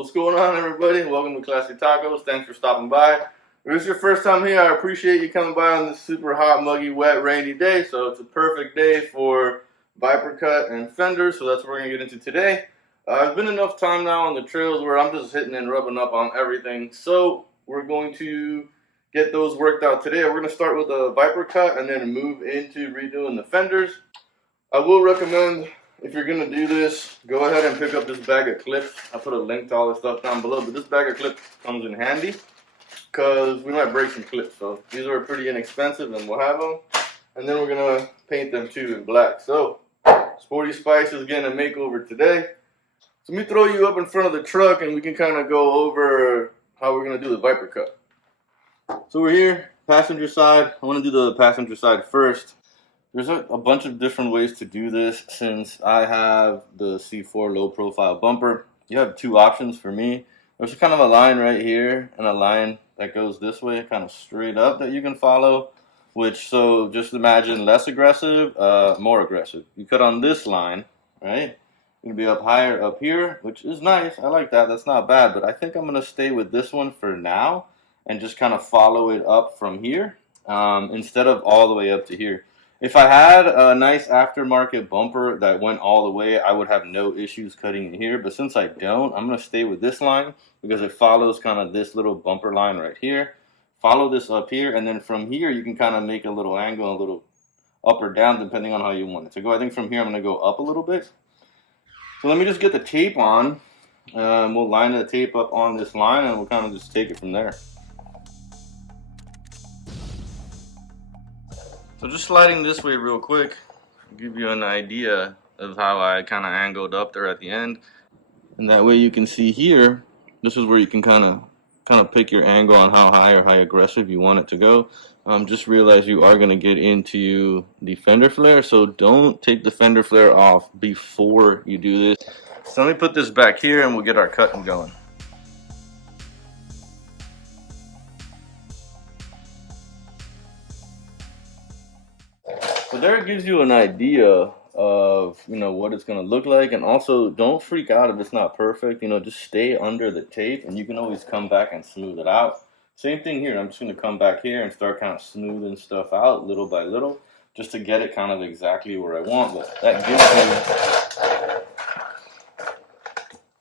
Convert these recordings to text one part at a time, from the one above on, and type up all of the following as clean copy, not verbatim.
What's going on, everybody? Welcome to Classy Tacos. Thanks for stopping by. If this is your first time here, I appreciate you coming by on this super hot, muggy, wet, rainy day. So it's a perfect day for vipercut and fenders. So that's what we're going to get into today. It's been enough time now on the trails where I'm just hitting and rubbing up on everything. So we're going to get those worked out today. We're going to start with a vipercut and then move into redoing the fenders. I will recommend, if you're going to do this, go ahead and pick up this bag of clips. I put a link to all this stuff down below, but this bag of clips comes in handy because we might break some clips. So these are pretty inexpensive and we'll have them. And then we're going to paint them too in black. So Sporty Spice is getting a makeover today. So let me throw you up in front of the truck and we can kind of go over how we're going to do the vipercut. So we're here, passenger side. I want to do the passenger side first. There's a bunch of different ways to do this. Since I have the C4 low profile bumper, you have two options for me. There's kind of a line right here and a line that goes this way, kind of straight up, that you can follow. So just imagine less aggressive, more aggressive. You cut on this line, right? You're gonna be up higher up here, which is nice. I like that. That's not bad. But I think I'm gonna stay with this one for now and just kind of follow it up from here instead of all the way up to here. If I had a nice aftermarket bumper that went all the way, I would have no issues cutting in here. But since I don't, I'm going to stay with this line because it follows kind of this little bumper line right here. Follow this up here, and then from here you can kind of make a little angle, a little up or down, depending on how you want it to go. I think from here I'm going to go up a little bit. So let me just get the tape on. We'll line the tape up on this line, and we'll kind of just take it from there. So just sliding this way real quick, give you an idea of how I kind of angled up there at the end. And that way you can see here, this is where you can kind of pick your angle on how high or how aggressive you want it to go. Just realize you are going to get into the fender flare, so don't take the fender flare off before you do this. So let me put this back here and we'll get our cutting going. So there it gives you an idea of, what it's going to look like. And also, don't freak out if it's not perfect. Just stay under the tape and you can always come back and smooth it out. Same thing here. I'm just going to come back here and start kind of smoothing stuff out little by little just to get it kind of exactly where I want. But that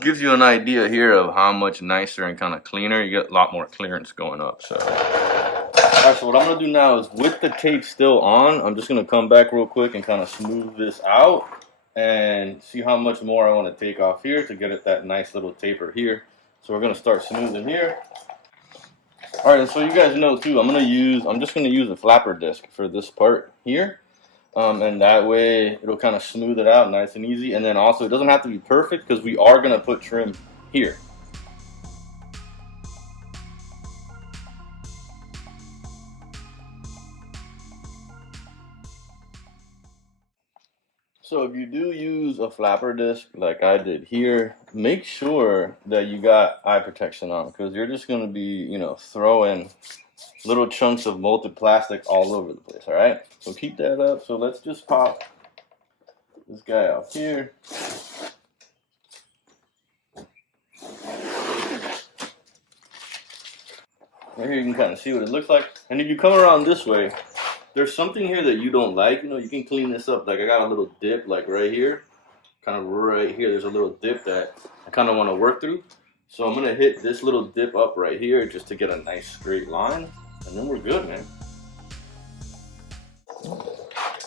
gives you an idea here of how much nicer and kind of cleaner. You get a lot more clearance going up. Alright, so what I'm going to do now is, with the tape still on, I'm just going to come back real quick and kind of smooth this out and see how much more I want to take off here to get it that nice little taper here. So we're going to start smoothing here. Alright, and so you guys know too, I'm just going to use a flapper disc for this part here. And that way it'll kind of smooth it out nice and easy. And then also, it doesn't have to be perfect because we are going to put trim here. So if you do use a flapper disc like I did here, make sure that you got eye protection on, because you're just going to be, throwing little chunks of molted plastic all over the place, all right? So keep that up. So let's just pop this guy out here. Right here you can kind of see what it looks like. And if you come around this way, there's something here that you don't like, you can clean this up. Like I got a little dip like right here, kind of right here. There's a little dip that I kind of want to work through. So I'm going to hit this little dip up right here just to get a nice straight line. And then we're good, man.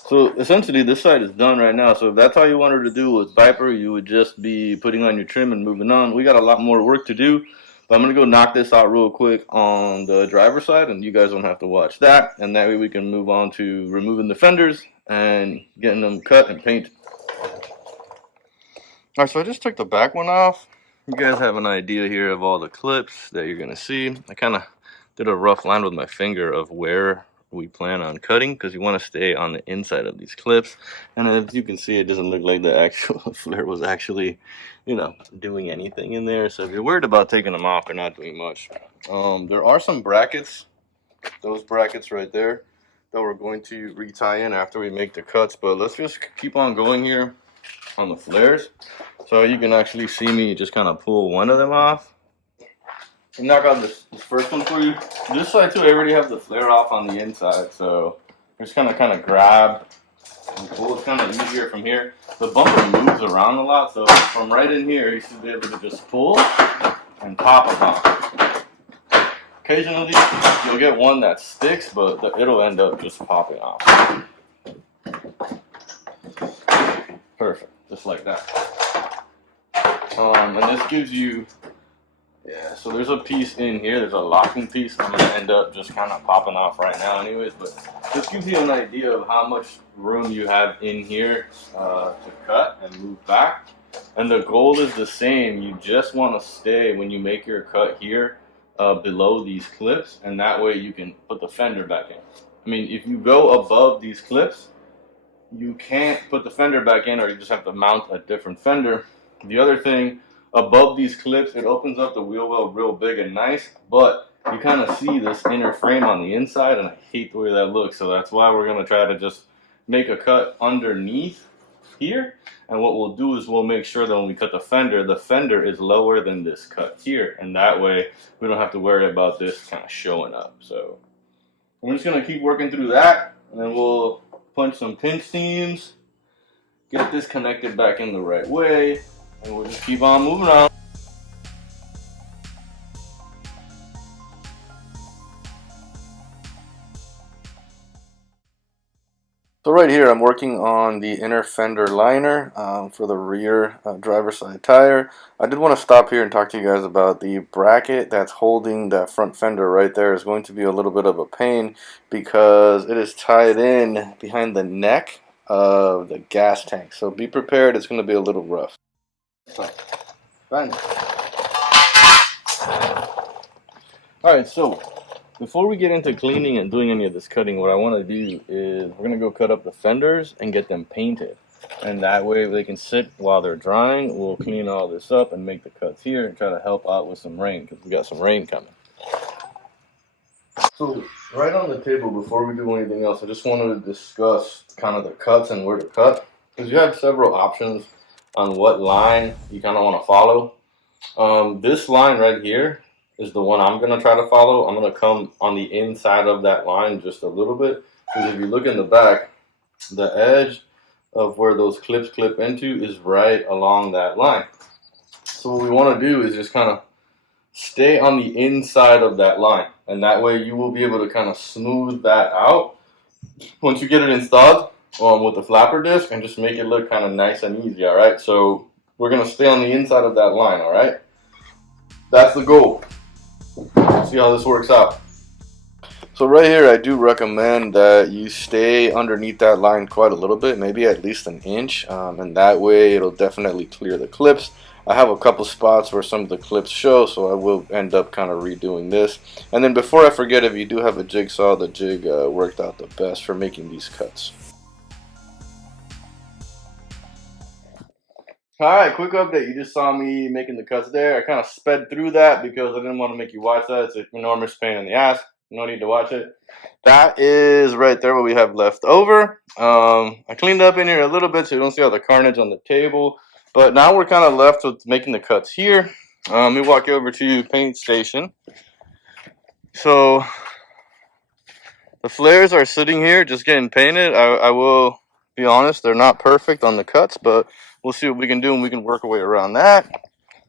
So essentially this side is done right now. So if that's all you wanted to do with Viper, you would just be putting on your trim and moving on. We got a lot more work to do. But I'm going to go knock this out real quick on the driver's side, and you guys don't have to watch that. And that way we can move on to removing the fenders and getting them cut and painted. Alright, so I just took the back one off. You guys have an idea here of all the clips that you're going to see. I kind of did a rough line with my finger of where we plan on cutting, because you want to stay on the inside of these clips. And as you can see, it doesn't look like the actual flare was actually, doing anything in there. So if you're worried about taking them off, they're not doing much. There are some brackets, those brackets right there, that we're going to retie in after we make the cuts. But let's just keep on going here. on the flares. So you can actually see me just kind of pull one of them off. And knock out this first one for you. This side too, I already have the flare off on the inside, so just kind of grab and pull. It's kind of easier from here. The bumper moves around a lot, so from right in here, you should be able to just pull and pop it off. Occasionally, you'll get one that sticks, but it'll end up just popping off. Perfect, just like that. And this gives you, yeah, so there's a piece in here, there's a locking piece. I'm going to end up just kind of popping off right now anyways, but this gives you an idea of how much room you have in here to cut and move back. And the goal is the same. You just want to stay, when you make your cut here, below these clips, and that way you can put the fender back in. I mean, if you go above these clips, you can't put the fender back in, or you just have to mount a different fender. The other thing, above these clips, it opens up the wheel well real big and nice, but you kind of see this inner frame on the inside, and I hate the way that looks. So that's why we're going to try to just make a cut underneath here. And what we'll do is we'll make sure that when we cut the fender is lower than this cut here, and that way we don't have to worry about this kind of showing up. So we're just going to keep working through that, and then we'll punch some pinch seams, get this connected back in the right way, and we'll just keep on moving on. So right here I'm working on the inner fender liner for the rear driver's side tire. I did want to stop here and talk to you guys about the bracket that's holding that front fender right there. Is going to be a little bit of a pain because it is tied in behind the neck of the gas tank. So be prepared, it's going to be a little rough. Fine. Alright, so before we get into cleaning and doing any of this cutting, what I want to do is we're going to go cut up the fenders and get them painted. And that way they can sit while they're drying. We'll clean all this up and make the cuts here and try to help out with some rain, because we got some rain coming. So right on the table, before we do anything else, I just wanted to discuss kind of the cuts and where to cut. Because you have several options on what line you kind of want to follow. This line right here is the one I'm going to try to follow. I'm going to come on the inside of that line just a little bit, because if you look in the back, the edge of where those clips clip into is right along that line. So what we want to do is just kind of stay on the inside of that line, and that way you will be able to kind of smooth that out once you get it installed with the flapper disc, and just make it look kind of nice and easy. All right, so we're going to stay on the inside of that line. All right, that's the goal. See how this works out. So right here, I do recommend that you stay underneath that line quite a little bit, maybe at least an inch, and that way it'll definitely clear the clips. I have a couple spots where some of the clips show, so I will end up kind of redoing this. And then before I forget, if you do have a jigsaw, the jig worked out the best for making these cuts. Alright, quick update. You just saw me making the cuts there. I kind of sped through that because I didn't want to make you watch that. It's an enormous pain in the ass. No need to watch it. That is right there what we have left over. I cleaned up in here a little bit so you don't see all the carnage on the table. But now we're kind of left with making the cuts here. Let me walk you over to paint station. So the flares are sitting here just getting painted. I will be honest, they're not perfect on the cuts, but we'll see what we can do, and we can work our way around that.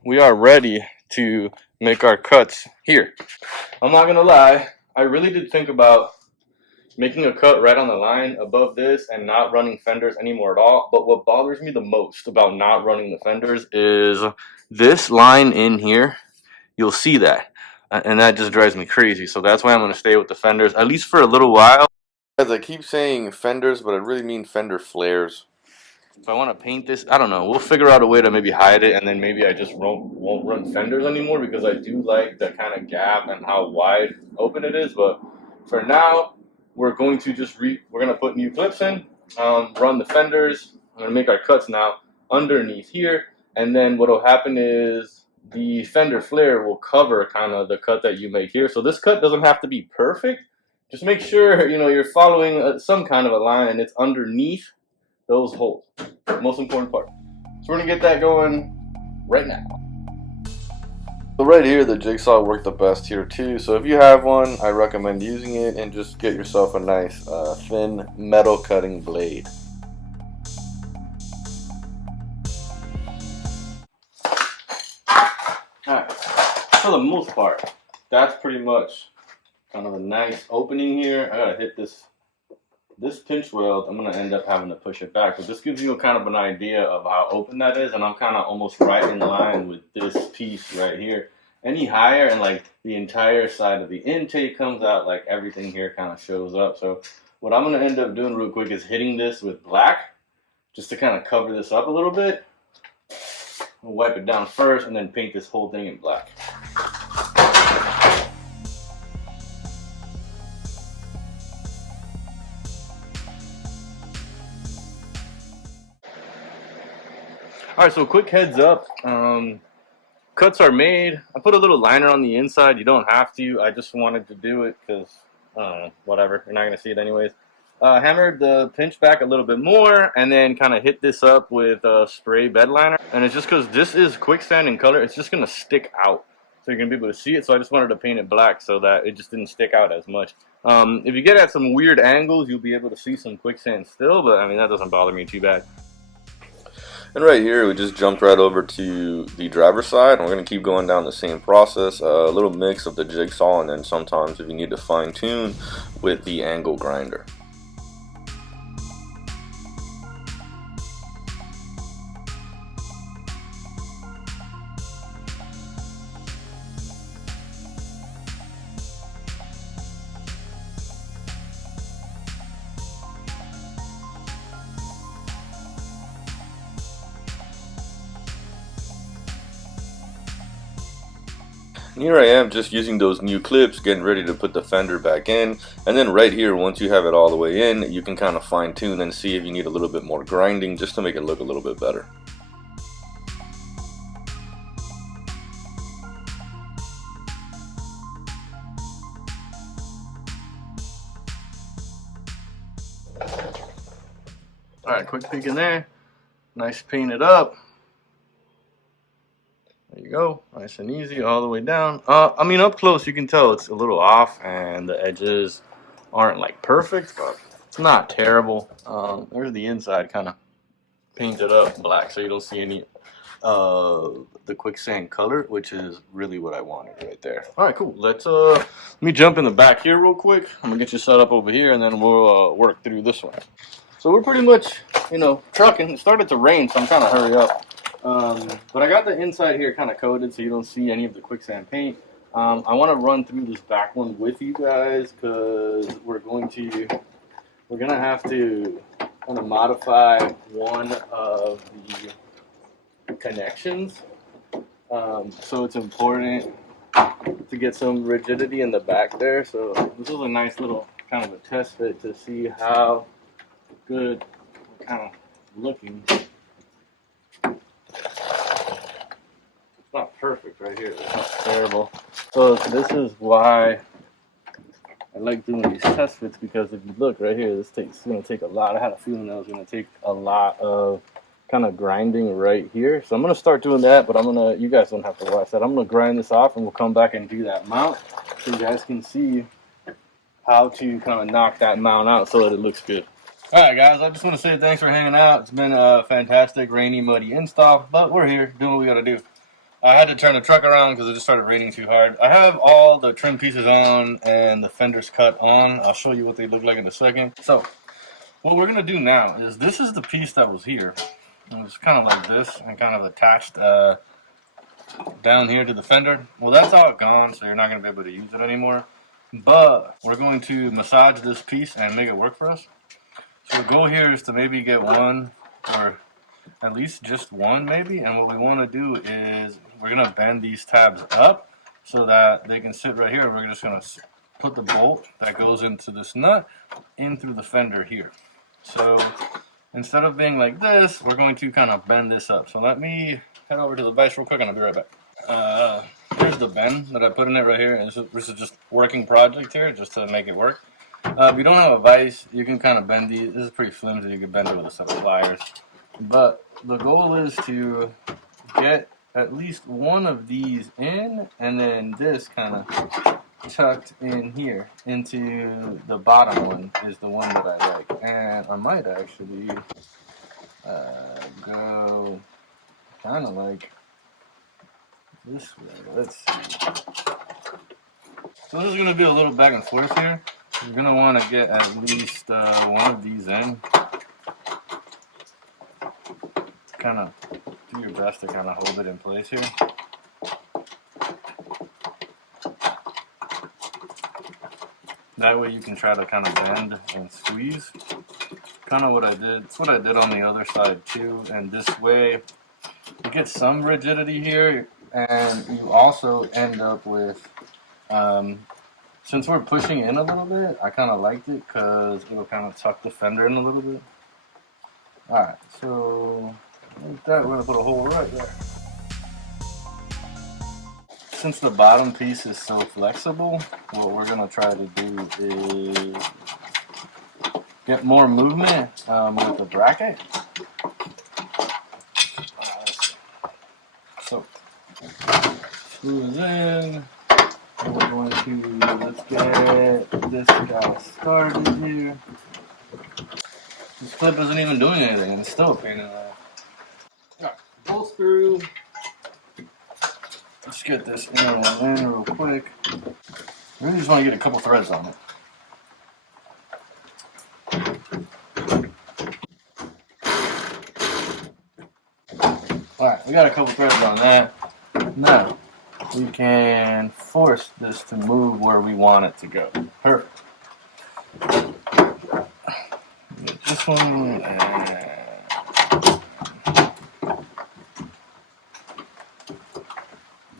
We are ready to make our cuts here. I'm not gonna lie, I really did think about making a cut right on the line above this and not running fenders anymore at all. But what bothers me the most about not running the fenders is this line in here. You'll see that, and that just drives me crazy. So that's why I'm gonna stay with the fenders, at least for a little while. As I keep saying fenders, but I really mean fender flares. If I want to paint this, I don't know. We'll figure out a way to maybe hide it, and then maybe I just won't run fenders anymore, because I do like the kind of gap and how wide open it is. But for now, we're going to just we're going to put new clips in, run the fenders. I'm going to make our cuts now underneath here, and then what will happen is the fender flare will cover kind of the cut that you make here. So this cut doesn't have to be perfect. Just make sure you're following some kind of a line, and it's underneath those holes. Most important part. we're gonna get that going right now. So right here, the jigsaw worked the best here too. So if you have one, I recommend using it and just get yourself a nice thin metal cutting blade. Alright, for the most part, that's pretty much kind of a nice opening here. I gotta hit this pinch weld. I'm gonna end up having to push it back, but this gives you kind of an idea of how open that is, and I'm kind of almost right in line with this piece right here. Any higher and like the entire side of the intake comes out, like everything here kind of shows up. So what I'm gonna end up doing real quick is hitting this with black just to kind of cover this up a little bit. I'll wipe it down first and then paint this whole thing in black. Alright, so quick heads up. Cuts are made. I put a little liner on the inside. You don't have to. I just wanted to do it because, whatever. You're not going to see it anyways. Hammered the pinch back a little bit more and then kind of hit this up with spray bed liner. And it's just because this is quicksand in color, it's just going to stick out. So you're going to be able to see it. So I just wanted to paint it black so that it just didn't stick out as much. If you get at some weird angles, you'll be able to see some quicksand still. But, I mean, that doesn't bother me too bad. And right here, we just jumped right over to the driver's side, and we're going to keep going down the same process. A little mix of the jigsaw, and then sometimes if you need to fine tune with the angle grinder. And here I am just using those new clips, getting ready to put the fender back in. And then right here, once you have it all the way in, you can kind of fine tune and see if you need a little bit more grinding just to make it look a little bit better. Alright, quick peek in there. Nice painted up. There you go, nice and easy all the way down. I mean, up close you can tell it's a little off and the edges aren't like perfect, but it's not terrible. There's the inside kind of painted up black so you don't see any the quicksand color, which is really what I wanted right there. All right, cool. Let me jump in the back here real quick. I'm gonna get you set up over here and then we'll work through this one. So we're pretty much, you know, trucking. It started to rain, so I'm trying to hurry up. But I got the inside here kind of coated so you don't see any of the quicksand paint. I want to run through this back one with you guys because we're gonna have to kind of modify one of the connections. So it's important to get some rigidity in the back there. So this is a nice little kind of a test fit to see how good we're kind of looking. Not perfect right here. It's not terrible. So this is why I like doing these test fits, because if you look right here, it's going to take a lot. I had a feeling that was going to take a lot of kind of grinding right here. So I'm going to start doing that, but you guys don't have to watch that. I'm going to grind this off and we'll come back and do that mount so you guys can see how to kind of knock that mount out so that it looks good. Alright guys, I just want to say thanks for hanging out. It's been a fantastic rainy, muddy install, but we're here doing what we got to do. I had to turn the truck around because it just started raining too hard. I have all the trim pieces on and the fenders cut on. I'll show you what they look like in a second. So, what we're going to do now is this is the piece that was here. And it's kind of like this and kind of attached down here to the fender. Well, that's all gone, so you're not going to be able to use it anymore. But we're going to massage this piece and make it work for us. So the goal here is to maybe get one, or at least just one maybe, and what we want to do is we're going to bend these tabs up so that they can sit right here. We're just going to put the bolt that goes into this nut in through the fender here. So instead of being like this, we're going to kind of bend this up. So let me head over to the vise real quick and I'll be right back. Here's the bend that I put in it right here. And this is just working project here just to make it work. If you don't have a vise, you can kind of bend these. This is pretty flimsy. You can bend it with a set of pliers. But the goal is to get at least one of these in, and then this kind of tucked in here into the bottom one is the one that I like. And I might actually go kind of like this way. Let's see. So this is going to be a little back and forth here. You're going to want to get at least one of these in. Kind of do your best to kind of hold it in place here. That way you can try to kind of bend and squeeze. Kind of what I did. It's what I did on the other side too. And this way you get some rigidity here, and you also end up with, since we're pushing in a little bit, I kind of liked it because it'll kind of tuck the fender in a little bit. Alright, so like that, we're going to put a hole right there. Since the bottom piece is so flexible, what we're going to try to do is get more movement with the bracket. So, screws in, and we're going to, let's get this guy started here. This clip isn't even doing anything, and it's still a pain in the ass. Alright, bolt screw. Let's get this inner one in real quick. We really just want to get a couple threads on it. Alright, we got a couple threads on that. Now, we can force this to move where we want it to go. Perfect. Get this one and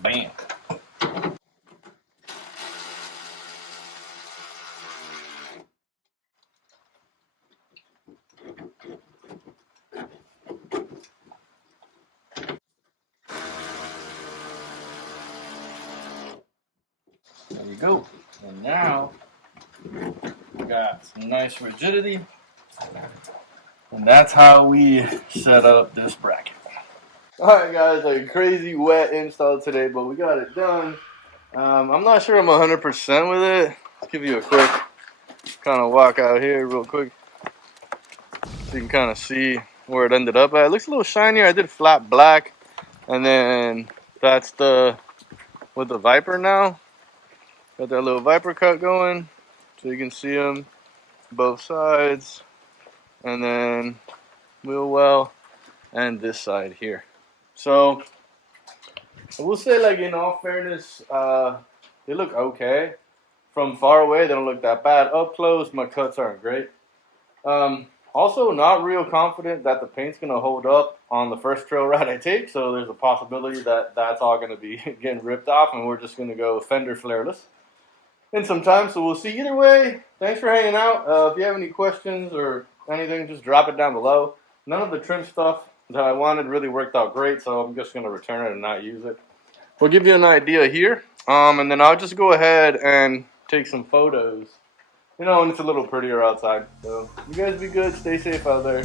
bam. There we go. And now we got some nice rigidity. And that's how we set up this bracket. Alright guys, a crazy wet install today, but we got it done. I'm not sure I'm 100% with it. Let's give you a quick kind of walk out here real quick, so you can kind of see where it ended up at. It looks a little shinier. I did flat black, and then that's the with the Viper now. Got that little Viper cut going, so you can see them both sides, and then wheel well, and this side here. So I will say, like, in all fairness, they look okay. From far away, they don't look that bad. Up close, my cuts aren't great. Also, not real confident that the paint's going to hold up on the first trail ride I take, so there's a possibility that that's all going to be getting ripped off, and we're just going to go fender flareless in some time. So we'll see. Either way, thanks for hanging out. If you have any questions or anything, just drop it down below. None of the trim stuff that I wanted really worked out great, so I'm just going to return it and not use it. We'll give you an idea here, and then I'll just go ahead and take some photos, you know, when it's a little prettier outside. So you guys be good, stay safe out there.